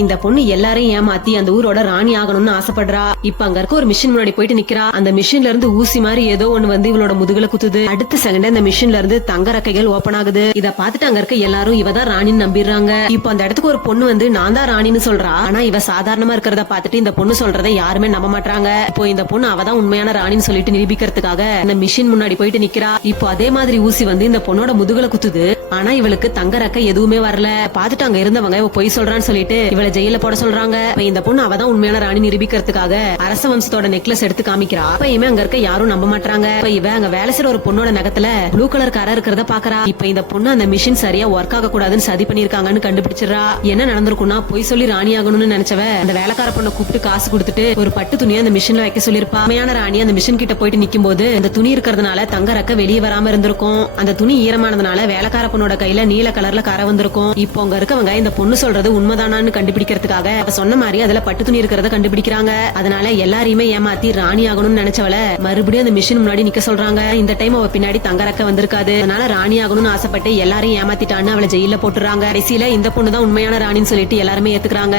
இந்த பொண்ணு எல்லாரையும் ஏமாத்தி அந்த ஊரோட ராணி ஆகணும்னு ஆசைப்படுறா. இப்ப அங்க இருக்க ஒரு மிஷின் முன்னாடி போயிட்டு நிக்கிறா. அந்த மிஷின்ல இருந்து ஊசி மாதிரி ஏதோ ஒண்ணு வந்து இவளோட முதுகுல குத்துது. அடுத்த செகண்ட் அந்த மிஷின்ல இருந்து தங்க ரெக்கைகள் ஓபன் ஆகுது. இத பாத்துட்டு அங்க இருக்க எல்லாரும் இவதான் ராணின்னு நம்பிடுறாங்க. இப்ப அந்த இடத்துக்கு ஒரு பொண்ணு வந்து நான் தான் ராணின்னு சொல்றா. ஆனா இவ சாதாரணமா இருக்கிறத பாத்துட்டு இந்த பொண்ணு சொல்றதை யாருமே நம்ப மாட்டாங்க. இப்போ இந்த பொண்ணு அவதான் உண்மையான ராணின்னு சொல்லிட்டு நிரூபிக்கிறதுக்காக அந்த மிஷின் முன்னாடி போயிட்டு நிக்கிறா. இப்போ அதே மாதிரி ஊசி வந்து இந்த பொண்ணோட முதுகுல குத்துது. ஆனா இவளுக்கு தங்க ரெக்கை எதுவுமே வரல. பாத்துட்டு அங்க இருந்தவங்க இவ பொய் சொல்றான்னு சொல்லிட்டு இவளை ஜெயில போட சொல்றாங்க. இந்த பொண்ணு அவதான் உண்மையான ராணி நிரூபிக்கிறதுக்காக அரச வம்சத்தோட நெக்லஸ் எடுத்து காமிக்கிறா. இப்ப இவன் அங்க இருக்க யாரும் நம்ப மாட்டாங்க. இப்ப இவ அங்க வேலை செய்யற ஒரு பொண்ணோட நகத்துல ப்ளூ கலர் கார இருக்கிறத பாக்குறா. இப்ப இந்த பொண்ணு அந்த மிஷின் சரியா ஒர்க் ஆக கூடாதுன்னு சதி பண்ணிருக்காங்கன்னு கண்டுபிடிச்சிடறா. என்ன நடந்திருக்கும்னா பொய் சொல்லி ராணி ஆகணும்னு நினைச்சவ அந்த வேலைக்கார பொண்ணை கூப்பிட்டு காசு கொடுத்துட்டு ஒரு பட்டு துணியை அந்த மிஷின்ல வைக்க சொல்லிருப்பா. உண்மையான ராணி அந்த மிஷின் கிட்ட போயிட்டு நிக்கும் போது அந்த துணி இருக்கிறதுனால தங்க ரெக்க வெளியே வராம இருந்திருக்கும். அந்த துணி ஈரமானதுனால வேலைக்கார பொண்ணோட கையில நீல கலர்ல கரை வந்திருக்கும். இப்போ அங்க இருக்கவங்க இந்த பொண்ணு சொல்றது உண்மைதானான்னு கண்டுபிடிக்கிறதுக்காக சொன்ன மாதிரி அதுல பட்டு துணி இருக்கிறத கண்டுபிடிக்கிறாங்க. அதனால எல்லாரையுமே ஏமாத்தி ராணி ஆகணும்னு நினைச்சவள மறுபடியும் அந்த மிஷின் முன்னாடி நிக்க சொல்றாங்க. இந்த டைம் அவ பின்னாடி தங்க ரெக்க வந்திருக்காது. அதனால ராணி ஆகணும்னு ஆசைப்பட்டு எல்லாரையும் ஏமாத்திட்டான்னு அவளை ஜெயில போட்டுறாங்க. கடைசியில இந்த பொண்ணு தான் உண்மையான ராணின்னு சொல்லிட்டு எல்லாருமே ஏத்துக்கிறாங்க.